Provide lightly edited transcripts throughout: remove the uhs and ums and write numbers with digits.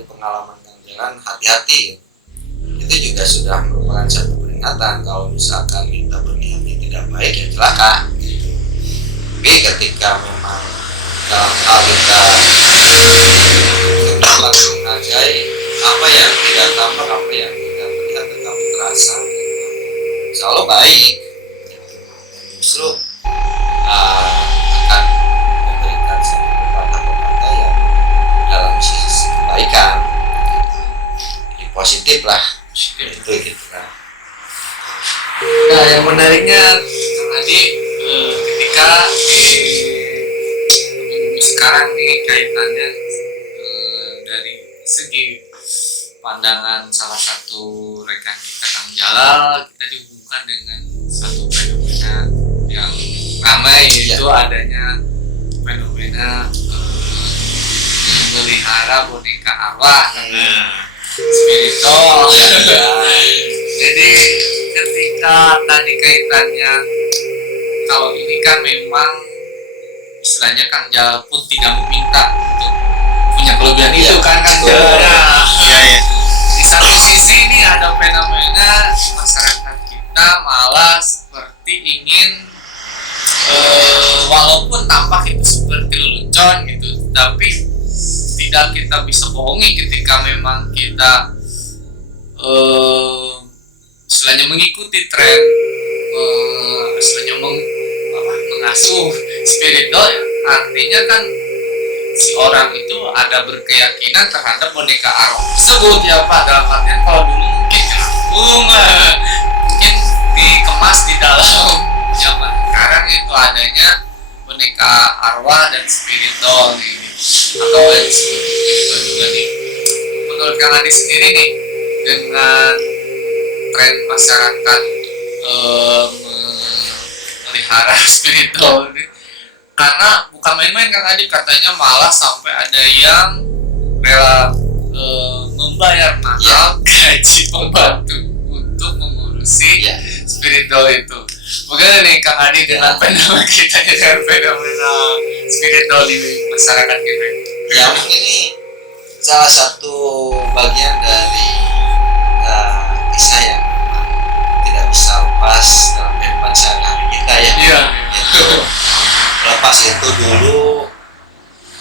dari pengalaman Kang Jalan, hati-hati. Itu juga sudah merupakan satu peringatan kalau misalkan kita berniatnya tidak baik ya celaka. Tapi ketika memang dalam hal kita dapat menghargai apa yang tidak tampak, apa yang tidak terlihat tetapi terasa, insya Allah baik. Justru akan memberikan satu pepatah-pepatah yang dalam sisi kebaikan, jadi positif lah, itu gitu kan. Nah, yang menariknya Kang Adi, ketika sekarang nih kaitannya dari segi pandangan salah satu rekan kita Kang Jalal, kita dihubungkan dengan satu fenomena yang ramai, yaitu adanya fenomena memelihara boneka arwah, spiritual. Jadi ketika tadi kaitannya, kalau ini kan memang istilahnya Kang Jalal pun tidak meminta untuk punya kelebihan itu kan Kang Jalal. Di satu sisi ini ada fenomena masyarakat kita malah seperti ingin walaupun tampak itu seperti lelucon gitu, tapi tidak kita bisa bohongi ketika memang kita istilahnya mengikuti tren, istilahnya mengasuh spiritual, artinya kan si orang itu ada berkeyakinan terhadap boneka arwah tersebut ya Pak. Dalam artian kalau dulu mungkin mungkin dikemas di dalam zaman sekarang itu adanya boneka arwah dan spiritual ini, atau itu juga nih. Menurut Kang Adi sendiri nih, dengan tren masyarakat melihara spiritual ini, karena bukan main-main Kang Adi, katanya malah sampai ada yang rela membayar mahal gaji pembantu untuk mengurusi spiritual itu. Bagaimana nih Kang Adi dengan fenomena kita, dengan fenomena spiritual di masyarakat kita? Ya mungkin ini salah satu bagian dari kisah yang tidak bisa lepas dalam kehidupan sehari-hari kita ya. Iya. Itu lepas itu dulu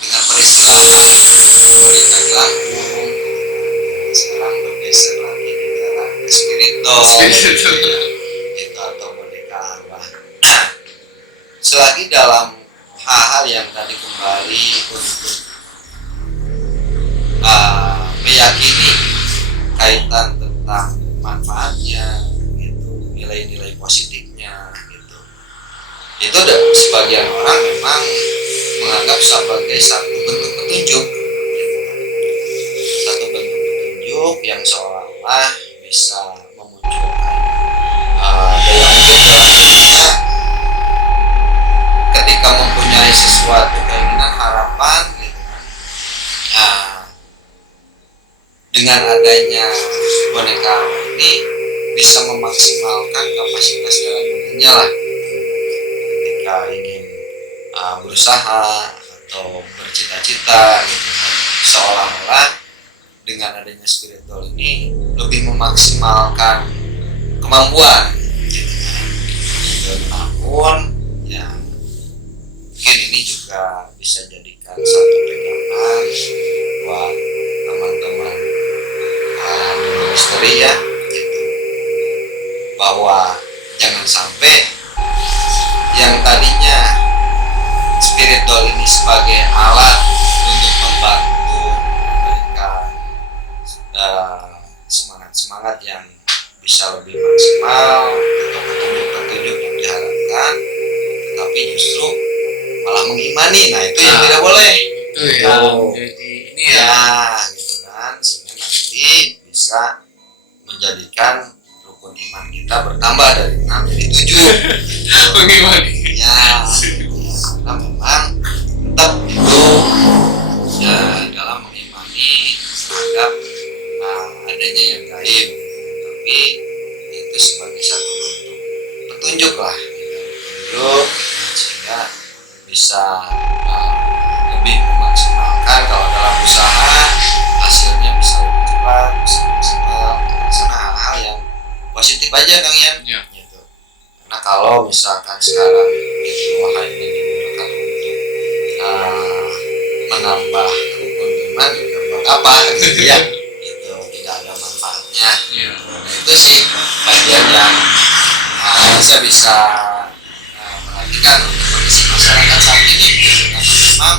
dengan peristiwa boneka gelangkung, sekarang bergeser lagi ke dalam spiritual itu atau boneka arwah. Selagi dalam hal-hal yang tadi kembali untuk meyakini kaitan tentang manfaatnya gitu, nilai-nilai positifnya gitu, itu sebagian orang memang menganggap sebagai satu bentuk petunjuk gitu. Satu bentuk petunjuk yang seolah-olah bisa memunculkan daya untuk kita ketika mempunyai sesuatu keinginan, harapan gitu. Dengan adanya boneka ini bisa memaksimalkan kapasitas dalam dirinya lah ketika ingin berusaha atau bercita-cita gitu. Seolah-olah dengan adanya spiritual ini lebih memaksimalkan kemampuan gitu. Namun ya mungkin ini juga bisa jadikan satu pegangan buat teman-teman misteri ya gitu, bahwa jangan sampai yang tadinya spiritual ini sebagai alat untuk membantu mereka semangat-semangat yang bisa lebih maksimal atau petunjuk-petunjuk yang diharapkan, tetapi justru malah mengimani. Nah itu yang tidak boleh itu yang jadi ini ya gitu kan, sehingga nanti bisa menjadikan rukun iman kita bertambah dari 6 jadi 7 mengimani ya, karena memang tetap itu ya dalam mengimani terhadap adanya yang gaib, tapi itu sebagai satu bentuk petunjuk lah petunjuk sehingga bisa lebih memaksimalkan kalau dalam usaha hasilnya misalkan sekarang itu hanya digunakan untuk menambah rukun iman juga buat apa gitu ya, itu tidak ada manfaatnya. Nah, itu sih bagian yang saya bisa perhatikan untuk kondisi masyarakat saat ini gitu. Karena memang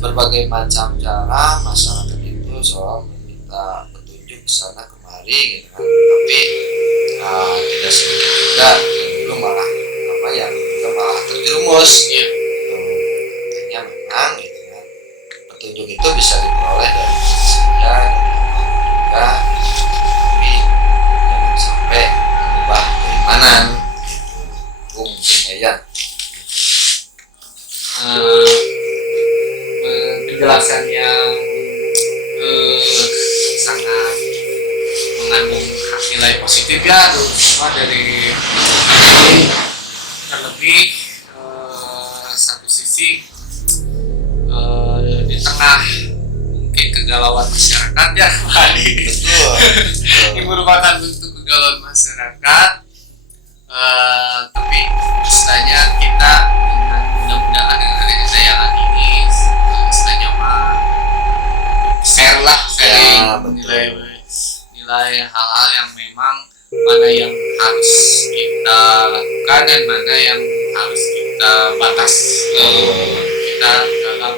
berbagai macam cara masyarakat itu soal meminta petunjuk sana kemari gitu kan, tapi tidak sedikit juga yang dulu malah terjerumus gitu. Artinya memang gitu kan, petunjuk itu bisa diperoleh dari mana saja, juga, tapi jangan sampai mengubah keimanan gitu. Mungkin ya. Penjelasan yang sangat mengandung nilai positif ya, terutama dari terlebih satu sisi di tengah mungkin kegalauan masyarakat ya Pak Adi. Betul. Ini merupakan bentuk kegalauan masyarakat, tapi istilahnya kita dengan mudah-mudahan dengan adanya tayangan ini istilahnya share sharing nilai hal-hal yang memang mana yang harus kita lakukan dan mana yang harus kita batas kita dalam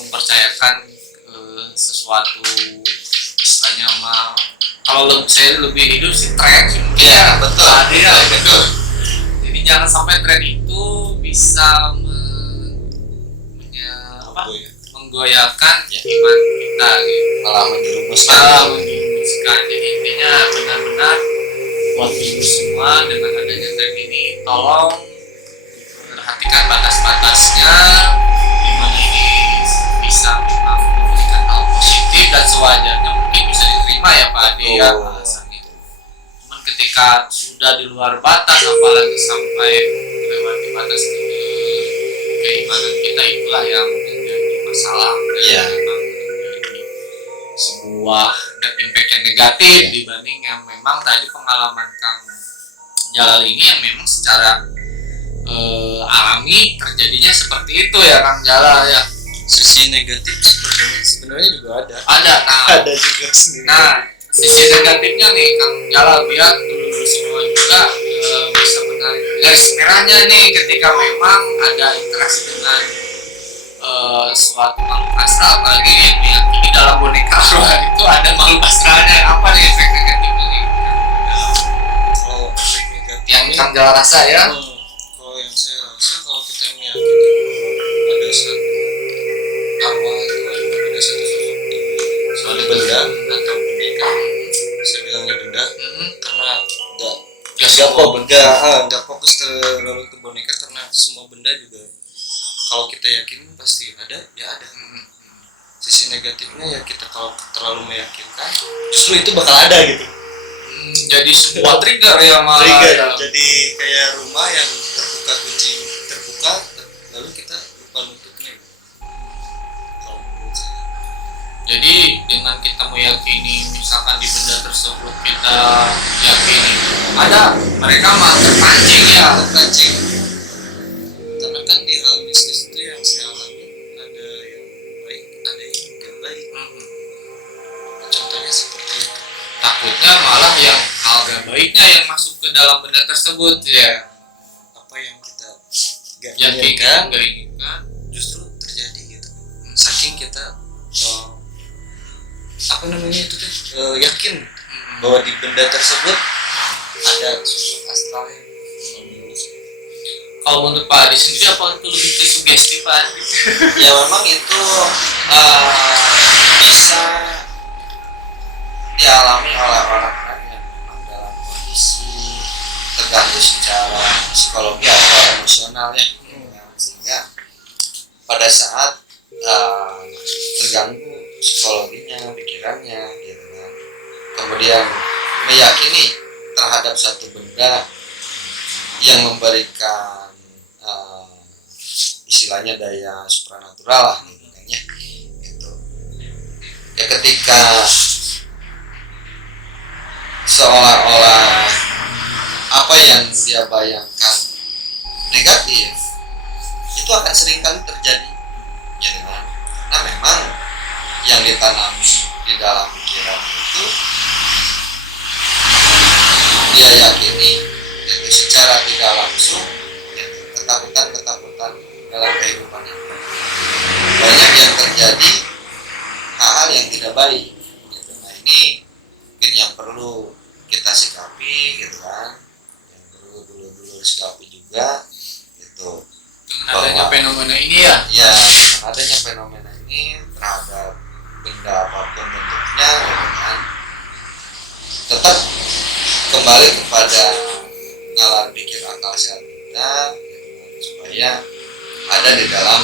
mempercayakan sesuatu istilahnya kalau saya lebih hidup sih tren Ya betul. ya betul. Jadi jangan sampai tren itu bisa menggoyahkan iman kita gitu. Malah menjerumuskan. Jadi intinya benar-benar buat ibu semua dengan adanya tren ini tolong perhatikan batas-batasnya, di mana ini bisa memberikan hal positif dan sewajarnya mungkin bisa diterima ya Pak Ade ya bahasanya. Cuman ketika sudah di luar batas, apalagi sampai melewati batas keimanan kita, itulah yang menjadi masalah dan memang menjadi sebuah impact yang negatif dibanding yang memang tadi pengalaman Kang Jalal ini yang memang secara alami terjadinya seperti itu ya Kang Jalal ya. Sisi negatif sebenarnya juga ada. Ada juga sendiri. Nah, sisi negatifnya nih Kang Jalal biar dulu semua juga bisa menarik garis merahnya nih ketika memang ada interaksi dengan suatu makhluk astral, apalagi yang meyakini dalam boneka arwah itu ada makhluk astralnya. Apa nih efek negatifnya nih? Kalau efek negatif Yang Kang Jalal rasa ya? Kalau yang saya rasa, kalau kita meyakini ada satu arwah atau ada satu suatu benda atau boneka, saya bilangnya benda karena nggak fokus terlalu ke boneka, karena semua benda juga kalau kita yakin pasti ada, ya ada. Sisi negatifnya ya kita kalau terlalu meyakinkan, justru itu bakal ada gitu. Jadi sebuah trigger ya malah. Trigger, jadi kayak rumah yang kunci terbuka, lalu kita lupa nutupnya. Kalau menurut saya. Jadi dengan kita meyakini misalkan di benda tersebut kita yakini ada, mereka malah terpancing ya. Karena kan di hal bisnis itu yang saya alami ada yang baik, ada yang tidak baik. Contohnya seperti itu. Takutnya malah yang hal gak baiknya yang masuk ke dalam benda tersebut ya. Apa yang kita gak Yakinkan, inginkan gak inginkan justru terjadi gitu. Saking kita yakin bahwa di benda tersebut ada sosok astralnya. Kalau menurut Pak Adi sendiri apa itu lebih ke sugesti Pak Adi? Ya memang itu bisa dialami oleh orang-orang yang memang dalam kondisi terganggu secara psikologi atau emosional ya, sehingga pada saat terganggu psikologinya, pikirannya gitu kan, kemudian meyakini terhadap satu benda yang memberikan istilahnya daya supranatural lah gitu kan ya, gitu. Ya ketika seolah-olah apa yang dia bayangkan negatif itu akan sering kali terjadi, ya kan? Nah memang yang ditanam di dalam pikiran itu dia yakini itu secara tidak langsung itu ketakutan dalam kehidupannya. Banyak yang terjadi hal-hal yang tidak baik gitu. Nah ini mungkin yang perlu kita sikapi gitu kan, yang perlu dulu sikapi juga gitu. Dengan adanya fenomena ini ya. Ya, dengan adanya fenomena ini terhadap benda apapun bentuknya gitu kan, tetap kembali kepada nalar pikir akal sehat kita gitu kan, supaya ada di dalam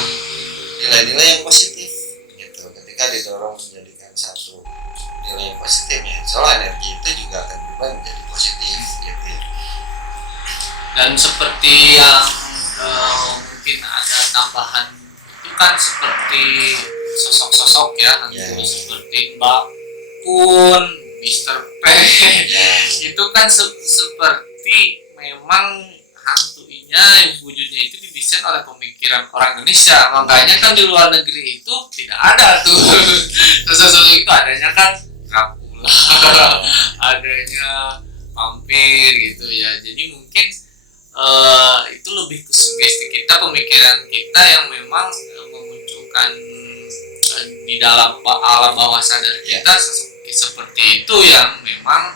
nilai-nilai yang positif gitu. Ketika didorong menjadikan satu nilai yang positif ya, soal energi itu juga akan berubah menjadi positif gitu. Dan seperti yang mungkin ada tambahan itu kan seperti sosok-sosok ya, Ya. seperti Mbak Kun, Mr. P, itu kan seperti memang hantunya wujudnya itu didesain oleh pemikiran orang Indonesia. Makanya kan di luar negeri itu tidak ada tuh sosok-sosok itu, adanya kan Dracula, adanya vampir gitu ya. Jadi mungkin itu lebih ke sugesti kita, pemikiran kita yang memang memunculkan di dalam alam bawah sadar kita seperti itu yang memang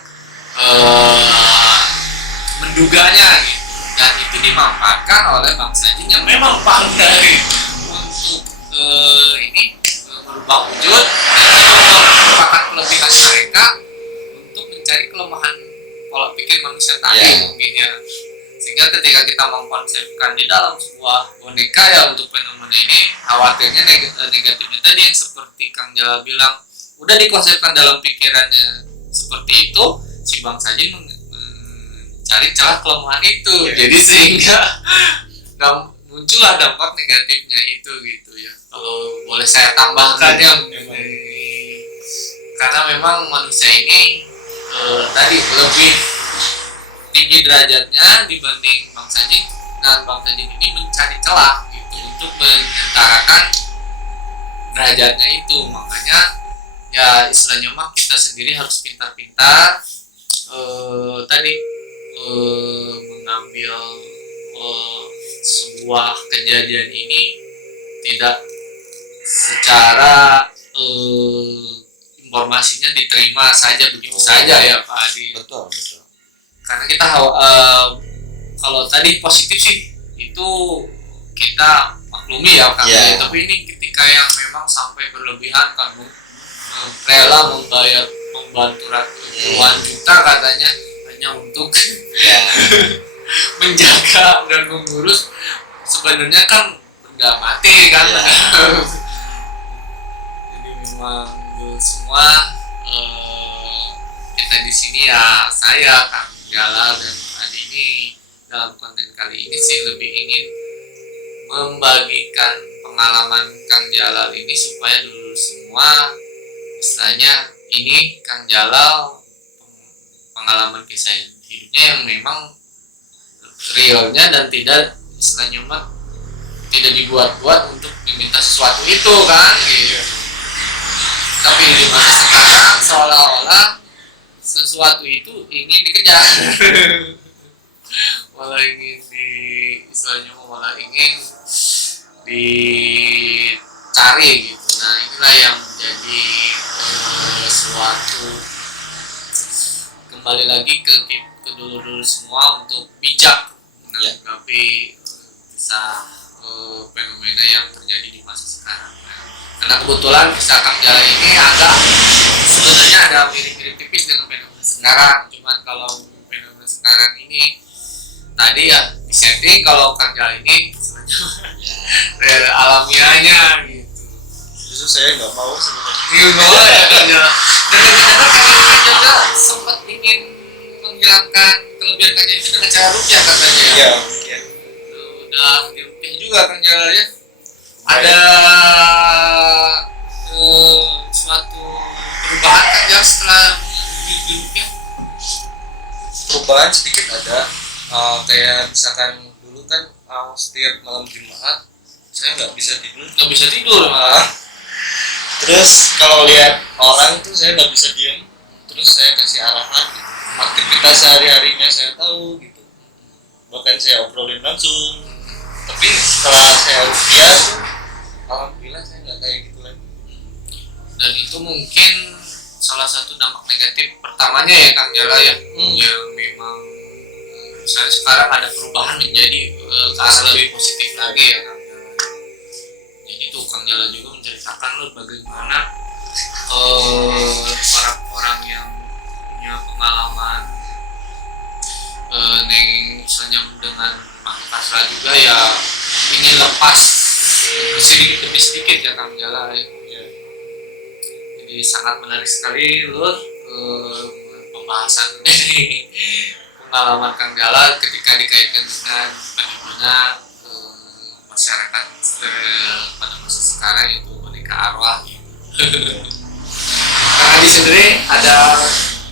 menduganya gitu. Dan itu dimanfaatkan oleh bangsa jin yang memang pandai untuk merubah wujud, dan memang merupakan kelebihan mereka untuk mencari kelemahan pola pikir manusia tadi mungkin ya. Sehingga ketika kita mengkonsepkan di dalam sebuah boneka ya untuk fenomena ini, khawatirnya negatifnya tadi yang seperti Kang Jalal bilang, udah dikonsepkan dalam pikirannya seperti itu, si bangsa jin mencari celah kelemahan itu. Jadi sehingga nggak muncullah dampak negatifnya itu gitu ya. Kalau boleh saya tambahkan ya, karena memang manusia ini tadi lebih tinggi derajatnya dibanding bangsa jin, dan bangsa jin ini mencari celah gitu untuk menyetarakan derajatnya itu. Makanya ya istilahnya mah kita sendiri harus pintar-pintar tadi mengambil sebuah kejadian ini tidak secara informasinya diterima saja begitu saja ya Pak Adi. Betul. Karena kita kalau tadi positif sih itu kita maklumi ya Kang. Tapi ini ketika yang memang sampai berlebihan kan, rela membantu ratusan juta katanya hanya untuk menjaga dan mengurus, sebenarnya kan benda mati kan. Jadi memang semua kita di sini ya, saya Kang Jalal dan Adi ini dalam konten kali ini sih lebih ingin membagikan pengalaman Kang Jalal ini supaya dulu semua istilahnya ini Kang Jalal pengalaman kisah hidupnya yang memang realnya dan tidak istilahnya mah tidak dibuat-buat untuk diminta sesuatu itu kan gitu. Tapi di masa sekarang seolah-olah sesuatu itu ingin dikejar, malah ingin istilahnya malah ingin dicari gitu. Nah inilah yang menjadi suatu, kembali lagi ke dulu semua untuk bijak menanggapi kisah fenomena yang terjadi di masa sekarang. Karena kebetulan kisah Kang Jalal ini agak sebenarnya ada mirip-mirip tipis dengan fenomena sekarang. Cuman kalau fenomena sekarang ini tadi ya disetting, kalau Kang Jalal ini sebenarnya alamiahnya gitu. Justru saya nggak mau sebenarnya. Nggak boleh ya Kang Jalal. Dan ternyata Kang Jalal juga sempat ingin menghilangkan kelebihan Kang Jalal itu dengan cara rupiah katanya. Iya. Udah rupiah juga Kang Jalal ya. Ada suatu perubahan kan ya setelah di rupiah? Perubahan sedikit ada, kayak misalkan dulu kan setiap malam Jumat saya nggak bisa tidur. nggak bisa tidur malah. Terus kalau lihat orang tuh saya nggak bisa diem, terus saya kasih arahan gitu. Aktivitas sehari-harinya saya tahu gitu, bahkan saya obrolin langsung. Tapi setelah saya rupiah tuh alhamdulillah saya nggak kayak gitu lagi. Dan itu mungkin salah satu dampak negatif pertamanya ya Kang Jala ya, yang memang misalnya sekarang ada perubahan menjadi ke arah lebih positif lagi ya Kang Jala. Jadi tuh Kang Jala juga menceritakan loh bagaimana orang-orang yang punya pengalaman neng misalnya dengan Mang Kasra juga ya ingin lepas sedikit demi sedikit ya Kang Jala ya. Jadi sangat menarik sekali loh pembahasan dari pengalaman Kang Jala ketika dikaitkan dengan fenomena masyarakat pada masa sekarang itu boneka arwah. Kang Adi sendiri ada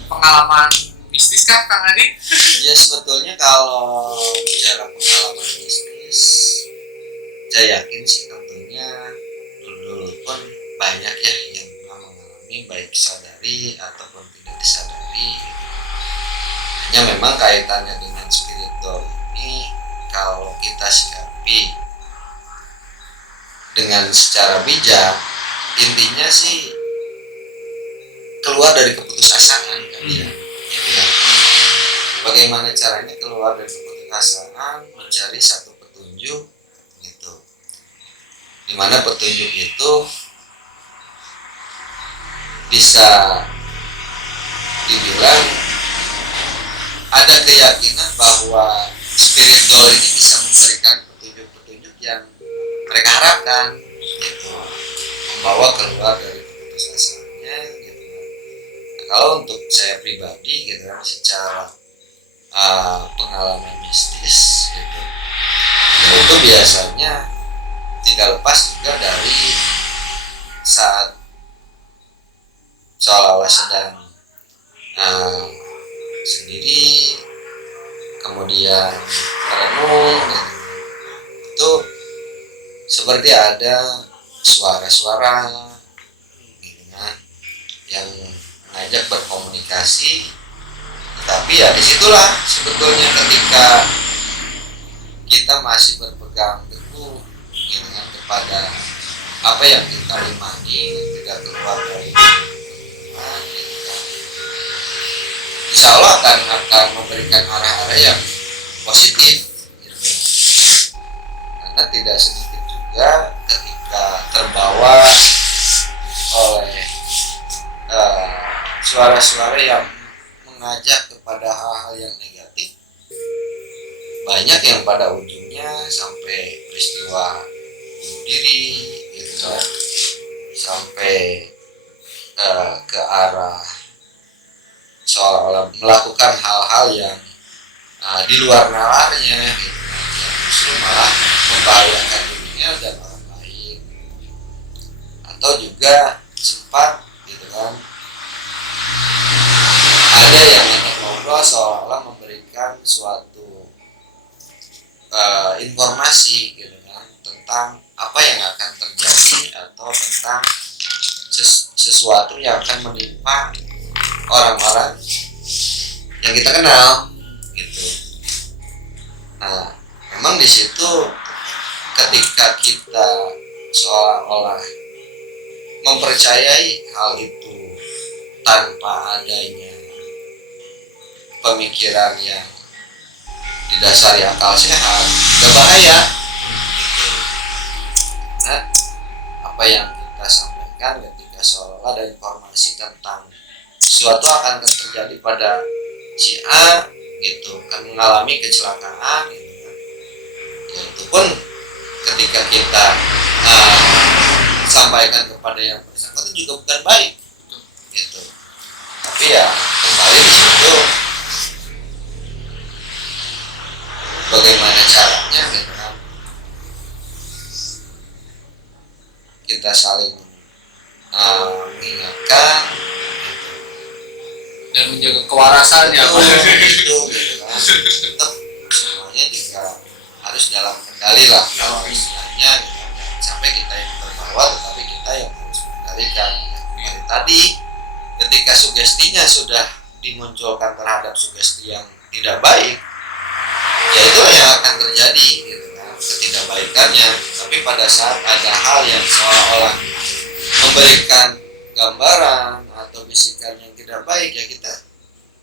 pengalaman mistis kan Kang Adi? Ya sebetulnya kalau bicara pengalaman bisnis, saya yakin sih tentunya dulu pun banyak ya yang pernah mengalami baik disadari ataupun tidak disadari. Hanya memang kaitannya dengan spiritual ini kalau kita sikapi dengan secara bijak, intinya sih keluar dari keputusasaan kan ya. Gitu ya. Bagaimana caranya keluar dari keputusasaan, mencari satu petunjuk gitu. Dimana petunjuk itu bisa dibilang ada keyakinan bahwa spiritual ini bisa memberikan petunjuk-petunjuk yang mereka harapkan gitu, membawa keluar dari keputusasaannya gitu. Nah, kalau untuk saya pribadi gitu kan secara pengalaman mistis gitu, ya itu biasanya tidak lepas juga dari saat seolah-olah sedang sendiri kemudian merenung gitu. Itu seperti ada suara-suara gitu kan, yang mengajak berkomunikasi, tapi ya disitulah sebetulnya ketika kita masih berpegang teguh gitu kan kepada apa yang kita imani, tidak keluar dari iman gitu kan, insya Allah akan memberikan arah-arah yang positif gitu. Karena tidak sedikit juga ketika terbawa oleh suara-suara yang mengajak kepada hal-hal yang negatif, banyak yang pada ujungnya sampai peristiwa bunuh diri gitu kan, sampai ke arah seolah-olah melakukan hal-hal yang di luar nalarnya gitu kan, yang justru malah membahayakan dirinya dan orang lain. Atau juga sempat gitu kan ada yang ngobrol seolah-olah memberikan suatu informasi gitu kan tentang apa yang akan terjadi atau tentang sesuatu yang akan menimpa orang-orang yang kita kenal gitu. Nah, memang di situ ketika kita seolah-olah mempercayai hal itu tanpa adanya pemikiran yang didasari akal sehat, berbahaya. Nah, apa yang kita sampaikan ketika seolah ada informasi tentang sesuatu akan terjadi pada si A gitu, akan mengalami kecelakaan gitu kan. Ya, itu pun ketika kita sampaikan kepada yang bersangkutan juga bukan baik gitu. Tapi ya kembali di situ bagaimana caranya gitu kan, kita saling mengingatkan dan menjaga kewarasannya itu gitu kan, tetap harus dalam kendali lah kalau istilahnya gitu. Jangan sampai kita yang terbawa tetapi kita yang harus mengendalikan. Seperti tadi ketika sugestinya sudah dimunculkan terhadap sugesti yang tidak baik, ya itu yang akan terjadi gitu kan, ketidakbaikannya. Tapi pada saat ada hal yang seolah-olah memberikan gambaran atau bisikan yang tidak baik, ya kita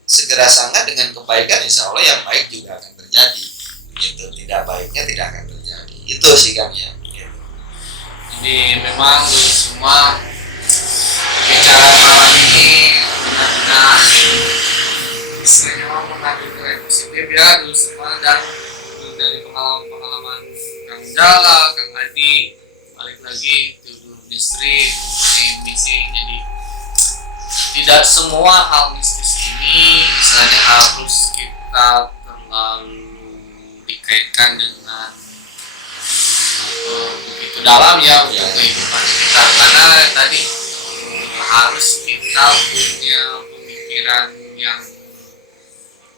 segera sangat dengan kebaikan, insya Allah yang baik juga akan terjadi gitu, tidak baiknya tidak akan terjadi. Itu sih Kang ya gitu. Jadi memang dulu semua bicara malam ini benar-benar istilahnya mengandung nilai positif ya dulu semua, dan dari pengalaman Kang Jala, Kang Adi, balik lagi dulu industri misi. Jadi tidak semua hal mistis ini misalnya harus kita terlalu dikaitkan dengan begitu dalam ya untuk kehidupan kita, karena tadi harus kita punya pemikiran yang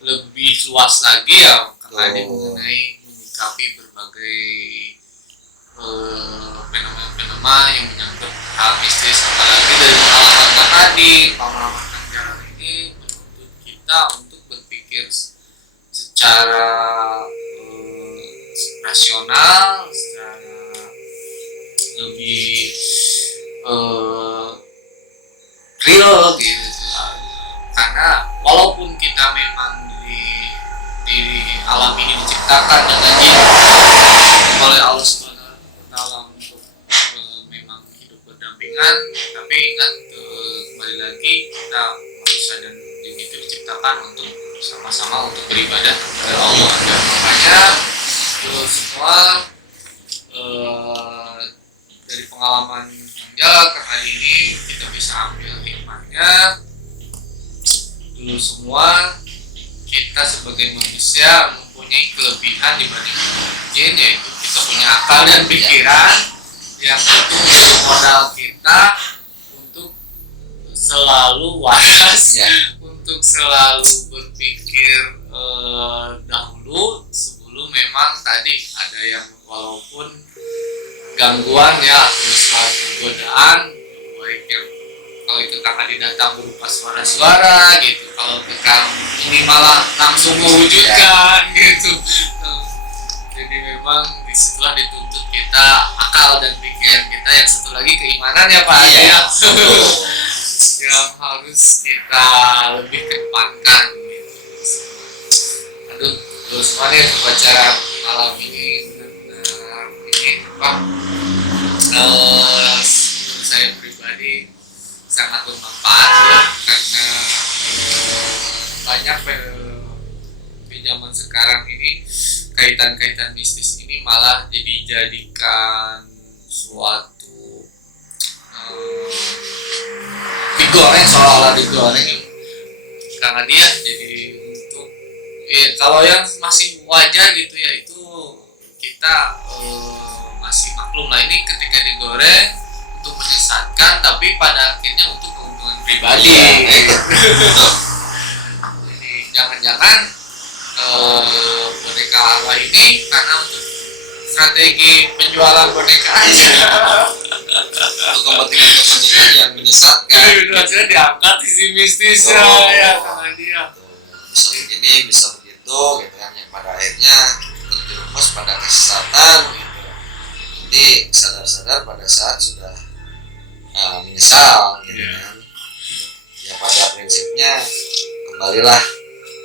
lebih luas lagi ya karena mengenai menyikapi berbagai fenomena yang menyangkut hal mistis. Apalagi dari pengalaman Kang Adi, pengalaman Kang Jalan ini menuntut kita untuk berpikir secara rasional, secara lebih real gitu. Karena walaupun kita memang di alam ini diciptakan dengan izin oleh Allah Subhanahu wa Ta'ala untuk memang hidup berdampingan, tapi ingat kembali lagi kita manusia dan jin itu diciptakan untuk sama-sama untuk beribadah kepada Allah. Dan makanya semua dari pengalaman Kang Jala, Kang Adi ini kita bisa ambil hikmahnya. Dulu semua kita sebagai manusia mempunyai kelebihan dibanding jin, yaitu kita punya akal dan pikiran yang itu menjadi modal kita untuk selalu waras, untuk selalu berpikir dahulu sebelum memang tadi ada yang walaupun gangguan ya, terus godaan, baik yang kalau itu Kang Adi datang berupa suara-suara gitu, kalau Kang ini malah langsung mewujudkan gitu. Jadi memang disitulah dituntut kita akal dan pikiran kita, yang satu lagi keimanan ya Pak Adi ya, yang harus kita lebih kedepankan gitu. Aduh, terus mana pembicara malam ini benar-benar ini Pak, saya pribadi sangat bermanfaat ya, karena banyak di zaman sekarang ini kaitan-kaitan mistis ini malah dijadikan suatu digoreng, seolah-olah digoreng karena dia jadi untuk kalau yang masih wajar gitu ya itu kita masih maklum lah, ini ketika digoreng untuk menyesatkan tapi pada akhirnya untuk keuntungan pribadi. Jadi jangan-jangan boneka arwah ini karena untuk strategi penjualan boneka aja, untuk kepentingan yang menyesatkan. Biasanya diangkat sisi mistisnya ya karena dia bisa begini bisa begitu gitu kan, yang pada akhirnya terjerumus pada kesesatan gitu. Jadi sadar-sadar pada saat sudah menyesal gitu kan. Ya pada prinsipnya kembalilah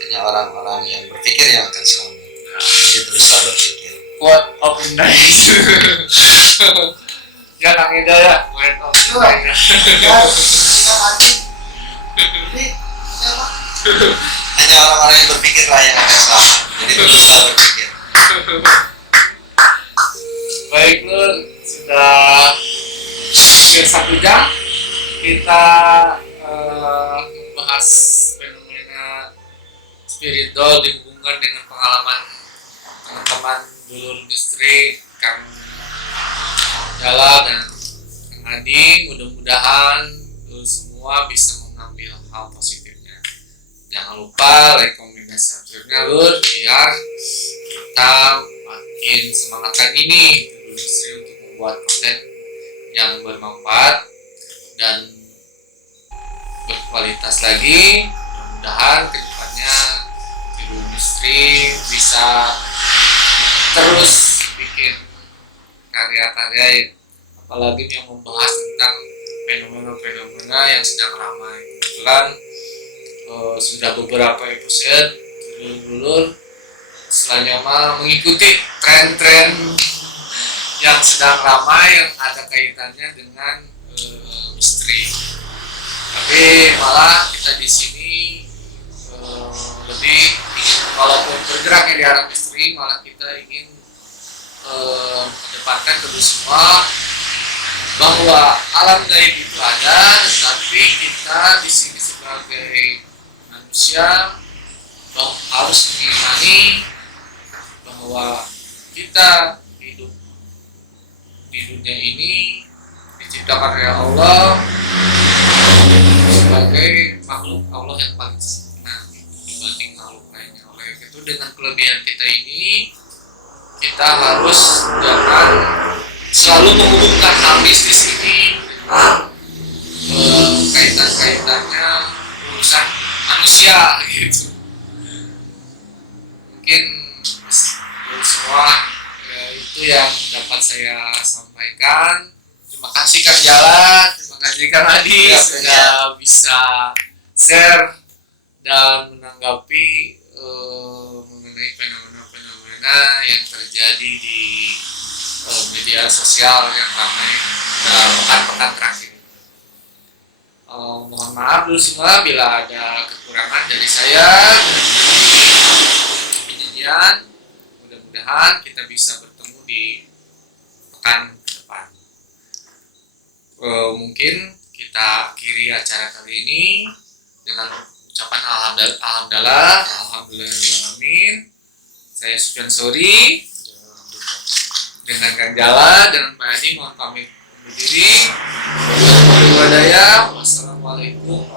hanya orang-orang yang berpikir yang akan selamat. Jadi teruslah berpikir. Quote of the night. Ya Kang Ida ya, quote of the night. Hanya orang-orang yang berpikirlah yang akan selamat. Jadi teruslah berpikir. Baik Nur, sudah hampir 1 jam kita membahas fenomena spiritual dihubungkan dengan pengalaman teman-teman dulur industri Kang Jala dan Kang Adi. Mudah-mudahan semua bisa mengambil hal positifnya. Jangan lupa like, komen, dan subscribe-nya Lur, biar kita makin semangat lagi nih industri untuk membuat konten yang bermanfaat dan berkualitas lagi. Mudah-mudahan kedepannya Tiru Industri bisa terus bikin karya-karya apalagi yang membahas tentang fenomena-fenomena yang sedang ramai. Kebetulan sudah beberapa episode dulur-dulur selanjutnya mengikuti tren-tren yang sedang ramai yang ada kaitannya dengan misteri. Tapi malah kita di sini lebih ingin, walaupun bergeraknya di arah misteri, malah kita ingin mendepankan kedua semua bahwa alam gaib itu ada, tetapi kita di sini sebagai manusia harus mengimani bahwa kita hidup di dunia ini diciptakan oleh Allah sebagai makhluk Allah yang paling sempurna dibanding makhluk lainnya. Oleh itu dengan kelebihan kita ini kita harus jangan selalu menghubungkan hal mistis ini dengan kaitan-kaitannya urusan manusia gitu. Mungkin semua itu yang dapat saya sampaikan. Terima kasih Kang Jala, terima kasih Kang Adi sudah bisa share dan menanggapi mengenai fenomena-fenomena yang terjadi di media sosial yang ramai pekan-pekan terakhir. Mohon maaf dulu semua bila ada kekurangan dari saya dan penyajian. Mudah-mudahan kita bisa bertemu di pekan ke depan. Mungkin kita akhiri acara kali ini dengan ucapan alhamdulillah. Saya Sufyan Sori dengan Kang Jala dan Pak Adi mohon pamit undur diri. Wassalamualaikum